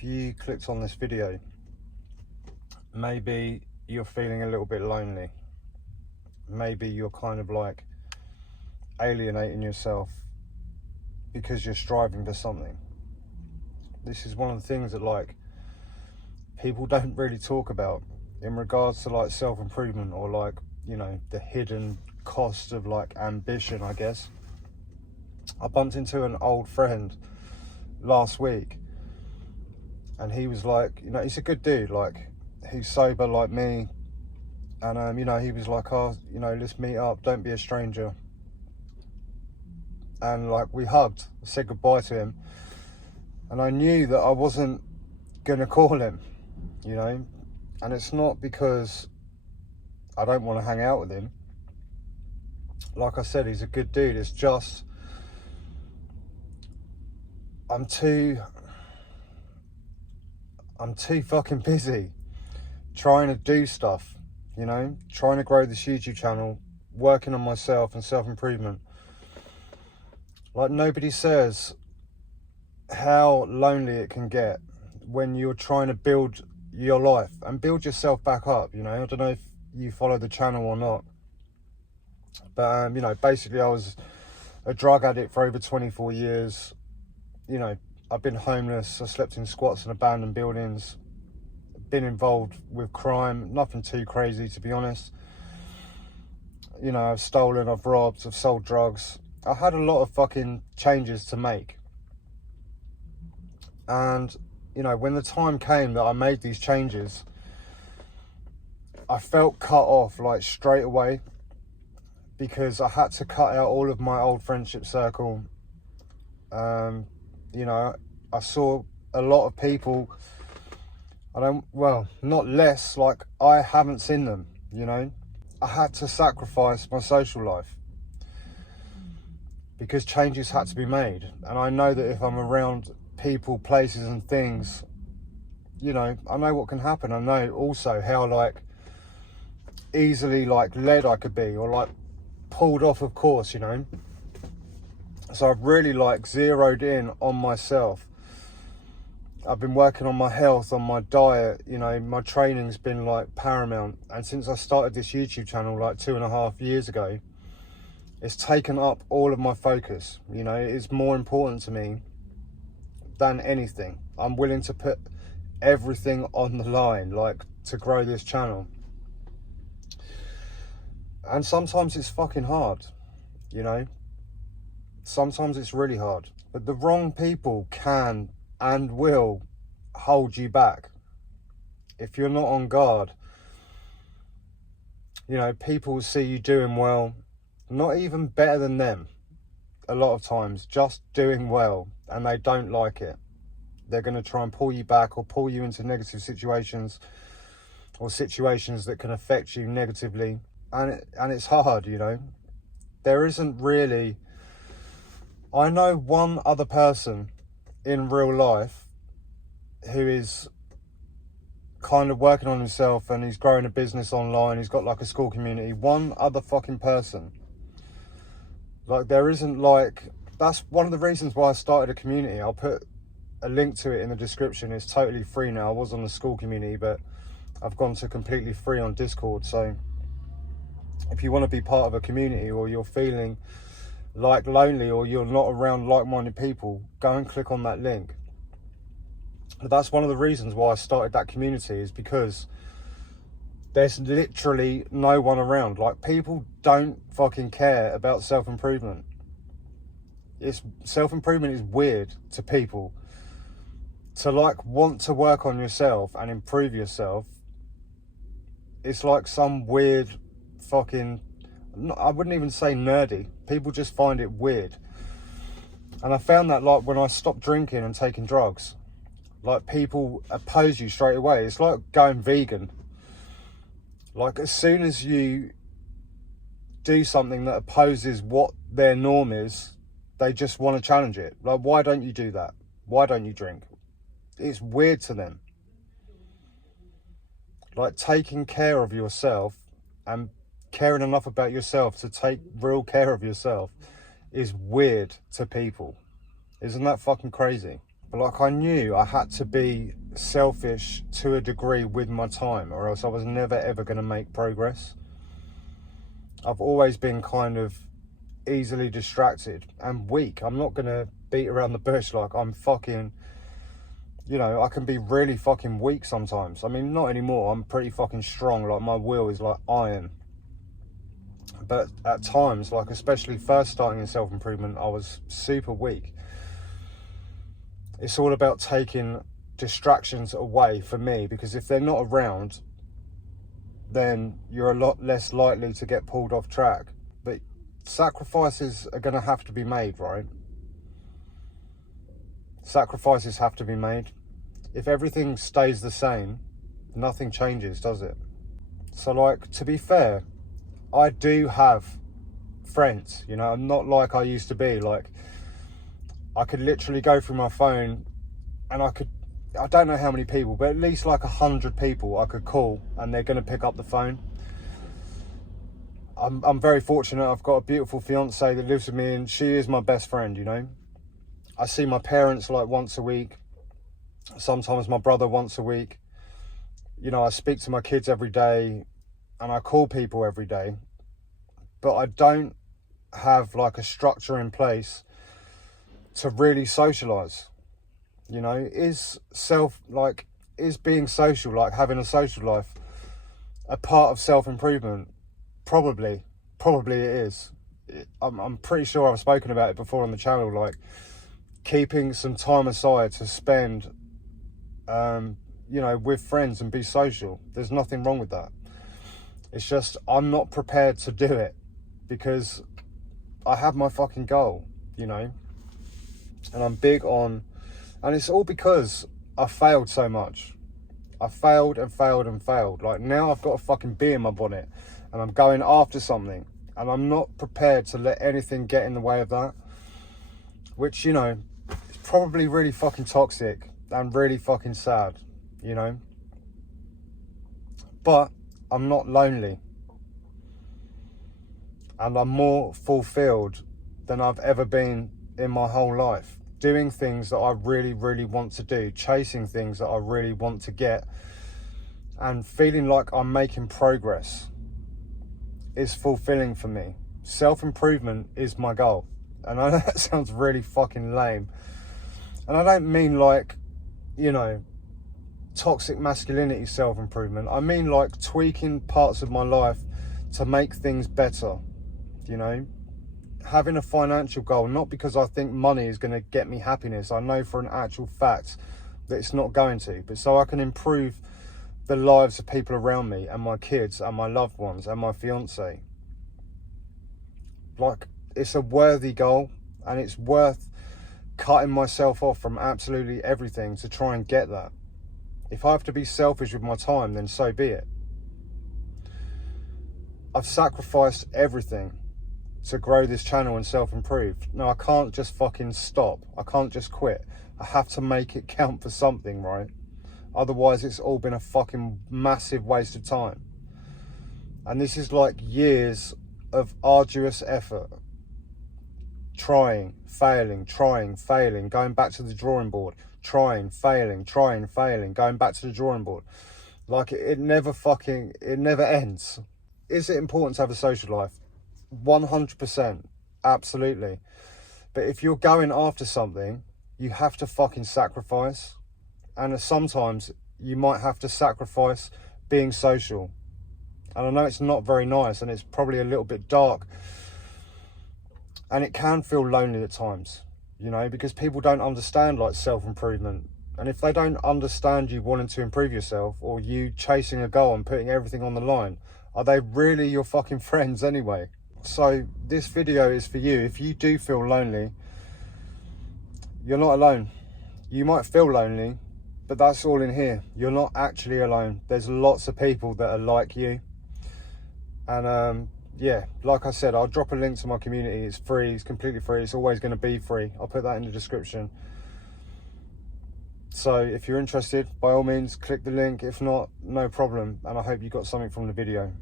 if you clicked on this video, maybe you're feeling a little bit lonely. Maybe you're kind of like alienating yourself because you're striving for something. This is one of the things that like people don't really talk about in regards to like self-improvement, or like, you know, the hidden cost of like ambition, I guess. I bumped into an old friend last week, and he was like, you know, he's a good dude, like he's sober like me, and you know, he was like, oh, you know, let's meet up, don't be a stranger. And like we hugged, said goodbye to him, and I knew that I wasn't gonna call him, you know. And it's not because I don't want to hang out with him. Like I said, he's a good dude. It's just I'm too fucking busy trying to do stuff, you know, trying to grow this YouTube channel, working on myself and self-improvement. Like, nobody says how lonely it can get when you're trying to build your life and build yourself back up, you know. I don't know if you follow the channel or not, but you know, basically I was a drug addict for over 24 years. You know, I've been homeless, I slept in squats and abandoned buildings, been involved with crime, nothing too crazy to be honest. You know, I've stolen, I've robbed, I've sold drugs. I had a lot of fucking changes to make. And, you know, when the time came that I made these changes, I felt cut off like straight away, because I had to cut out all of my old friendship circle. You know, I saw a lot of people, well, not less, like I haven't seen them, you know. I had to sacrifice my social life because changes had to be made. And I know that if I'm around people, places and things, you know, I know what can happen. I know also how like easily like led I could be, or like pulled off of course, you know. So I've really like zeroed in on myself. I've been working on my health, on my diet, you know, my training's been like paramount. And since I started this YouTube channel like 2.5 years ago, it's taken up all of my focus. You know, it's more important to me than anything. I'm willing to put everything on the line, like, to grow this channel. And sometimes it's fucking hard, you know. Sometimes it's really hard, but the wrong people can and will hold you back if you're not on guard. You know, people see you doing well, not even better than them a lot of times, just doing well, and they don't like it. They're going to try and pull you back, or pull you into negative situations, or situations that can affect you negatively. And it's hard, you know. There isn't really, I know one other person in real life who is kind of working on himself, and he's growing a business online. He's got like a school community. One other fucking person. Like, there isn't like, that's one of the reasons why I started a community. I'll put a link to it in the description. It's totally free now. I was on the school community, but I've gone to completely free on Discord. So if you want to be part of a community, or you're feeling like lonely, or you're not around like-minded people, go and click on that link. But that's one of the reasons why I started that community, is because there's literally no one around. Like, people don't fucking care about self-improvement. Self-improvement is weird to people. To like want to work on yourself and improve yourself, it's like some weird fucking, I wouldn't even say nerdy. People just find it weird. And I found that like when I stopped drinking and taking drugs, like, people oppose you straight away. It's like going vegan. Like, as soon as you do something that opposes what their norm is, they just want to challenge it. Like, why don't you do that? Why don't you drink? It's weird to them. Like, taking care of yourself and caring enough about yourself to take real care of yourself is weird to people. Isn't that fucking crazy? But like, I knew I had to be selfish to a degree with my time, or else I was never ever going to make progress. I've always been kind of easily distracted and weak. I'm not going to beat around the bush. Like, I'm fucking, you know, I can be really fucking weak sometimes. I mean, not anymore. I'm pretty fucking strong. Like, my will is like iron. But at times, like especially first starting in self-improvement, I was super weak. It's all about taking distractions away for me, because if they're not around, then you're a lot less likely to get pulled off track. But sacrifices are going to have to be made, right? Sacrifices have to be made. If everything stays the same, nothing changes, does it? So, like, to be fair, I do have friends, you know. I'm not like I used to be. Like, I could literally go through my phone and I don't know how many people, but at least like 100 people I could call and they're going to pick up the phone. I'm very fortunate. I've got a beautiful fiance that lives with me, and she is my best friend, you know. I see my parents like once a week, sometimes my brother once a week. You know, I speak to my kids every day and I call people every day, but I don't have like a structure in place to really socialize. You know, is being social, like having a social life, a part of self-improvement? Probably it is. I'm pretty sure I've spoken about it before on the channel, like keeping some time aside to spend, you know, with friends and be social. There's nothing wrong with that. It's just I'm not prepared to do it because I have my fucking goal, you know, and I'm big on, and it's all because I failed so much. I failed and failed and failed. Like, now I've got a fucking bee in my bonnet and I'm going after something, and I'm not prepared to let anything get in the way of that, which, you know, is probably really fucking toxic and really fucking sad, you know. But I'm not lonely, and I'm more fulfilled than I've ever been in my whole life, doing things that I really, really want to do, chasing things that I really want to get, and feeling like I'm making progress is fulfilling for me. Self-improvement is my goal. And I know that sounds really fucking lame, and I don't mean like, you know, toxic masculinity self-improvement. I mean like tweaking parts of my life to make things better, you know. Having a financial goal, not because I think money is going to get me happiness. I know for an actual fact that it's not going to, but so I can improve the lives of people around me and my kids and my loved ones and my fiance. Like, it's a worthy goal, and it's worth cutting myself off from absolutely everything to try and get that. If I have to be selfish with my time, then so be it. I've sacrificed everything to grow this channel and self-improve. No, I can't just fucking stop. I can't just quit. I have to make it count for something, right? Otherwise, it's all been a fucking massive waste of time. And this is like years of arduous effort. Trying, failing, going back to the drawing board. Trying, failing, going back to the drawing board. Like, it never ends. Is it important to have a social life? 100%, absolutely. But if you're going after something, you have to fucking sacrifice. And sometimes you might have to sacrifice being social. And I know it's not very nice, and it's probably a little bit dark, and it can feel lonely at times, you know, because people don't understand like self-improvement. And if they don't understand you wanting to improve yourself, or you chasing a goal and putting everything on the line, are they really your fucking friends anyway? So this video is for you. If you do feel lonely, you're not alone. You might feel lonely, but that's all in here. You're not actually alone. There's lots of people that are like you. And yeah, like I said, I'll drop a link to my community. It's free, it's completely free. It's always going to be free. I'll put that in the description. So if you're interested, by all means, click the link. If not, no problem. And I hope you got something from the video.